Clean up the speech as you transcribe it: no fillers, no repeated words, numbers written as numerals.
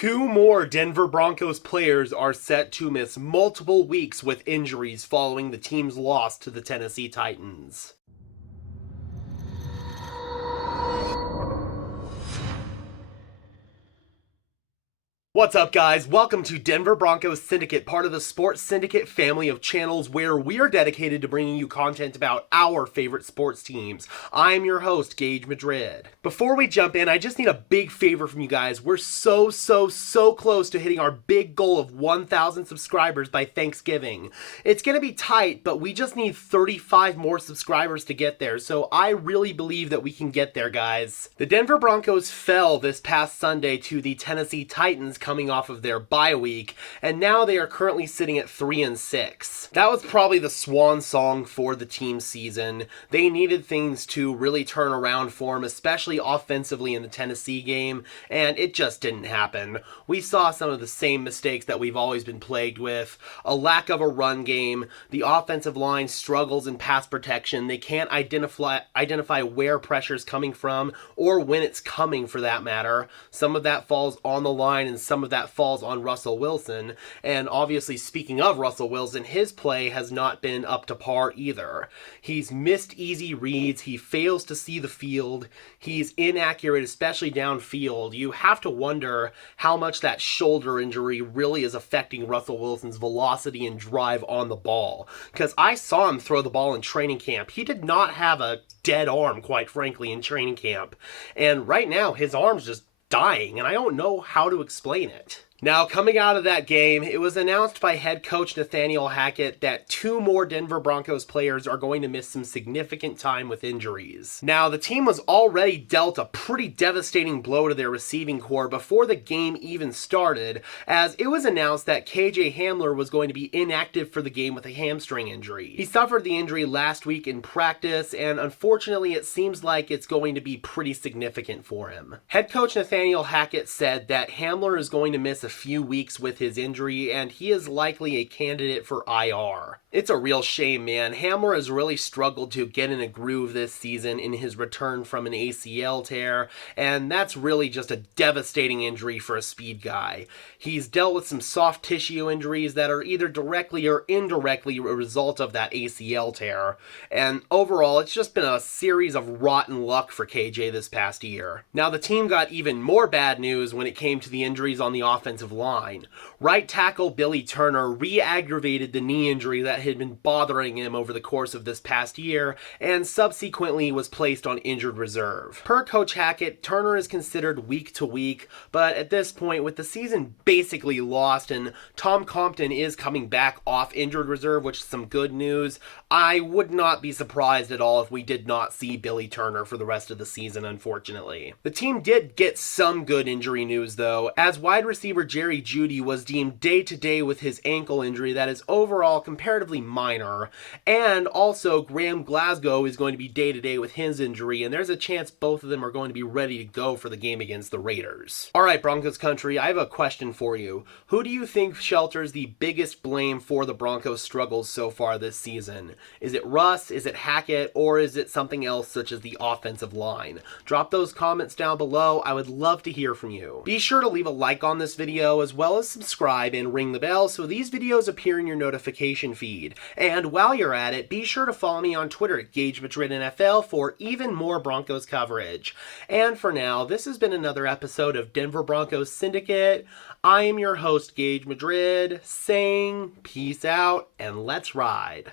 Two more Denver Broncos players are set to miss multiple weeks with injuries following the team's loss to the Tennessee Titans. What's up, guys? Welcome to Denver Broncos Syndicate, part of the Sports Syndicate family of channels where we are dedicated to bringing you content about our favorite sports teams. I'm your host, Gage Madrid. Before we jump in, I just need a big favor from you guys. We're so close to hitting our big goal of 1,000 subscribers by Thanksgiving. It's gonna be tight, but we just need 35 more subscribers to get there, so I really believe that we can get there, guys. The Denver Broncos fell this past Sunday to the Tennessee Titans, coming off of their bye week, and now they are currently sitting at 3-6. That was probably the swan song for the team season. They needed things to really turn around for them, especially offensively in the Tennessee game, and it just didn't happen. We saw some of the same mistakes that we've always been plagued with. A lack of a run game, the offensive line struggles in pass protection, they can't identify where pressure's coming from, or when it's coming for that matter. Some of that falls on the line, and some of that falls on Russell Wilson. And obviously, speaking of Russell Wilson, his play has not been up to par either. He's missed easy reads, he fails to see the field, he's inaccurate, especially downfield. You have to wonder how much that shoulder injury really is affecting Russell Wilson's velocity and drive on the ball. Because I saw him throw the ball in training camp. He did not have a dead arm, quite frankly, in training camp. And right now, his arm's just dying, and I don't know how to explain it. Now, coming out of that game, it was announced by head coach Nathaniel Hackett that two more Denver Broncos players are going to miss some significant time with injuries. Now, the team was already dealt a pretty devastating blow to their receiving core before the game even started, as it was announced that KJ Hamler was going to be inactive for the game with a hamstring injury. He suffered the injury last week in practice, and unfortunately it seems like it's going to be pretty significant for him. Head coach Nathaniel Hackett said that Hamler is going to miss a few weeks with his injury, and he is likely a candidate for IR. It's a real shame, man. Hamler has really struggled to get in a groove this season in his return from an ACL tear, and that's really just a devastating injury for a speed guy. He's dealt with some soft tissue injuries that are either directly or indirectly a result of that ACL tear, and overall it's just been a series of rotten luck for KJ this past year. Now, the team got even more bad news when it came to the injuries on the offensive line. Right tackle Billy Turner re-aggravated the knee injury that had been bothering him over the course of this past year, and subsequently was placed on injured reserve. Per Coach Hackett, Turner is considered week to week, but at this point, with the season basically lost and Tom Compton is coming back off injured reserve, which is some good news, I would not be surprised at all if we did not see Billy Turner for the rest of the season, unfortunately. The team did get some good injury news, though, as wide receiver Jerry Jeudy was deemed day-to-day with his ankle injury that is overall comparatively minor, and also Graham Glasgow is going to be day-to-day with his injury, and there's a chance both of them are going to be ready to go for the game against the Raiders. Alright, Broncos country, I have a question for you. Who do you think shelters the biggest blame for the Broncos' struggles so far this season? Is it Russ, is it Hackett, or is it something else such as the offensive line? Drop those comments down below. I would love to hear from you. Be sure to leave a like on this video, as well as subscribe and ring the bell so these videos appear in your notification feed. And while you're at it, be sure to follow me on Twitter at Gage Madrid NFL for even more Broncos coverage. And for now, this has been another episode of Denver Broncos Syndicate. I am your host, Gage Madrid, saying peace out and let's ride.